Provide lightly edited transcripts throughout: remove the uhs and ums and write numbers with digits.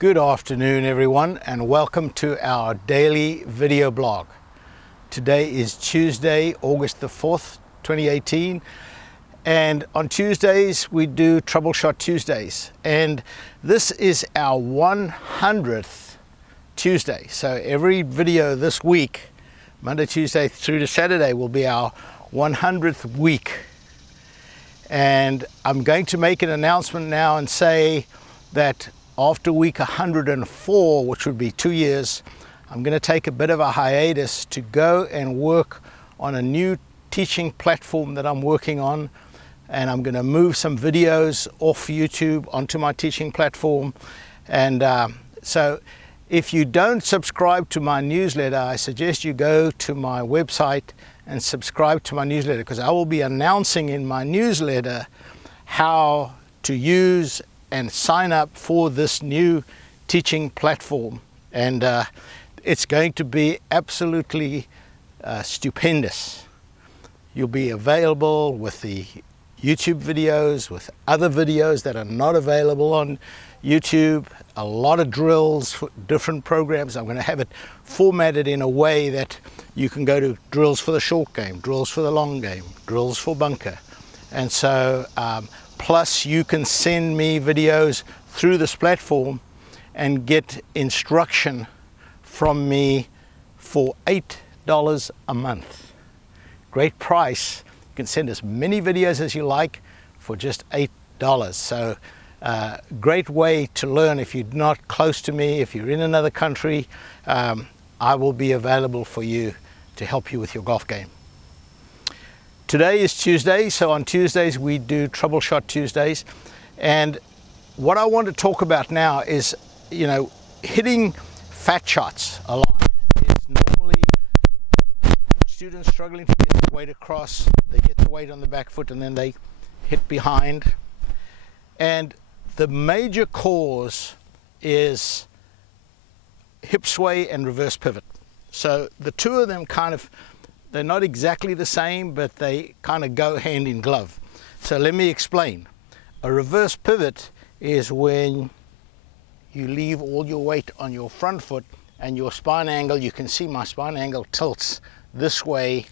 Good afternoon everyone, and welcome to our daily video blog. Today is Tuesday, August the 4th, 2018, and on Tuesdays we do Troubleshot Tuesdays, and this is our 100th Tuesday. So every video this week, Monday, Tuesday through to Saturday, will be our 100th week. And I'm going to make an announcement now and say that after week 104, which would be 2 years, I'm going to take a bit of a hiatus to go and work on a new teaching platform that I'm working on, and I'm going to move some videos off YouTube onto my teaching platform. And so if you don't subscribe to my newsletter, I suggest you go to my website and subscribe to my newsletter, because I will be announcing in my newsletter how to use and sign up for this new teaching platform. And it's going to be absolutely stupendous. You'll be available with the YouTube videos, with other videos that are not available on YouTube, a lot of drills for different programs. I'm going to have it formatted in a way that you can go to drills for the short game, drills for the long game, drills for bunker. And so plus you can send me videos through this platform and get instruction from me for $8 a month. Great price. You can send as many videos as you like for just $8. So great way to learn. If you're not close to me, if you're in another country, I will be available for you to help you with your golf game. Today is Tuesday, so on Tuesdays we do Troubleshot Tuesdays, and what I want to talk about now is, hitting fat shots a lot. It's normally students struggling to get the weight across. They get the weight on the back foot and then they hit behind, and the major cause is hip sway and reverse pivot. So the two of them they're not exactly the same, but they kind of go hand in glove. So let me explain. A reverse pivot is when you leave all your weight on your front foot and your spine angle, you can see my spine angle tilts this way,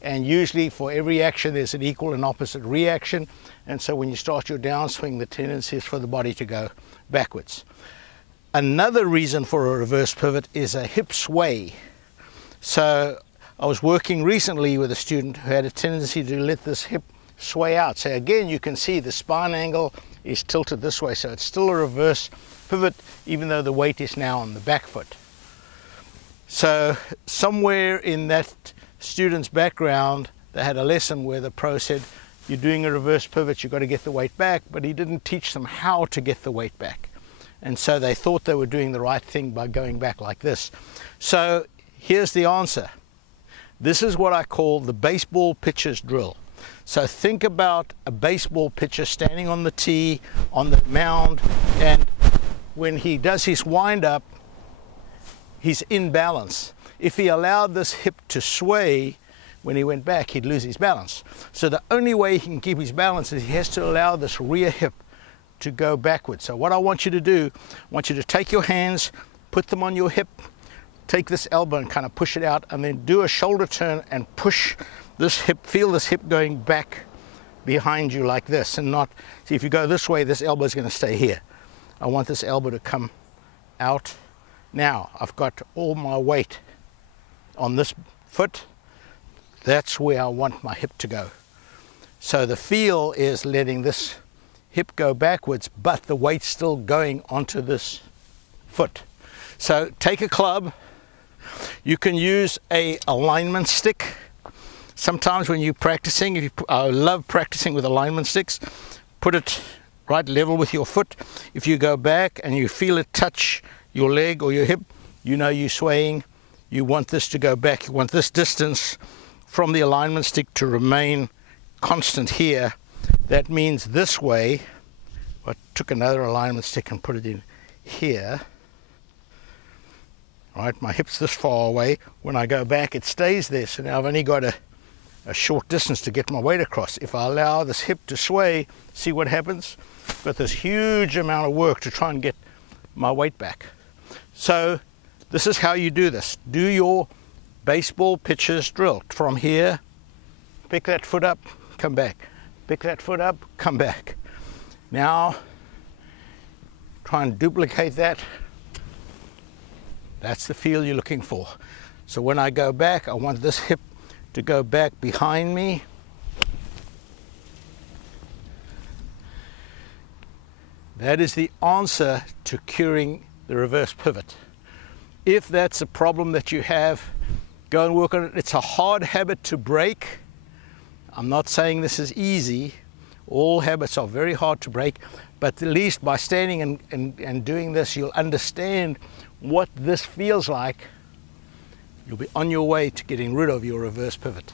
and usually for every action there's an equal and opposite reaction, and so when you start your downswing, the tendency is for the body to go backwards. Another reason for a reverse pivot is a hip sway. So I was working recently with a student who had a tendency to let this hip sway out. So again, you can see the spine angle is tilted this way, so it's still a reverse pivot even though the weight is now on the back foot. So somewhere in that student's background, they had a lesson where the pro said, you're doing a reverse pivot, you've got to get the weight back, but he didn't teach them how to get the weight back. And so they thought they were doing the right thing by going back like this. So here's the answer. This is what I call the baseball pitcher's drill. So think about a baseball pitcher standing on the tee, on the mound, and when he does his wind-up, he's in balance. If he allowed this hip to sway when he went back, he'd lose his balance. So the only way he can keep his balance is he has to allow this rear hip to go backwards. So what I want you to do, I want you to take your hands, put them on your hip, take this elbow and kind of push it out, and then do a shoulder turn and push this hip, feel this hip going back behind you like this, and not, see, if you go this way, this elbow is going to stay here. I want this elbow to come out. Now I've got all my weight on this foot. That's where I want my hip to go. So the feel is letting this hip go backwards, but the weight's still going onto this foot. So take a club. You can use a alignment stick. Sometimes when you're practicing, I love practicing with alignment sticks. Put it right level with your foot. If you go back and you feel it touch your leg or your hip, you know you're swaying. You want this to go back. You want this distance from the alignment stick to remain constant here. That means this way. I took another alignment stick and put it in here. Right, my hip's this far away. When I go back, it stays there. So now I've only got a short distance to get my weight across. If I allow this hip to sway, see what happens? I've got this huge amount of work to try and get my weight back. So this is how you do this. Do your baseball pitcher's drill. From here, pick that foot up, come back. Pick that foot up, come back. Now, try and duplicate that. That's the feel you're looking for. So when I go back, I want this hip to go back behind me. That is the answer to curing the reverse pivot. If that's a problem that you have, go and work on it. It's a hard habit to break. I'm not saying this is easy. All habits are very hard to break, but at least by standing and doing this, you'll understand what this feels like. You'll be on your way to getting rid of your reverse pivot.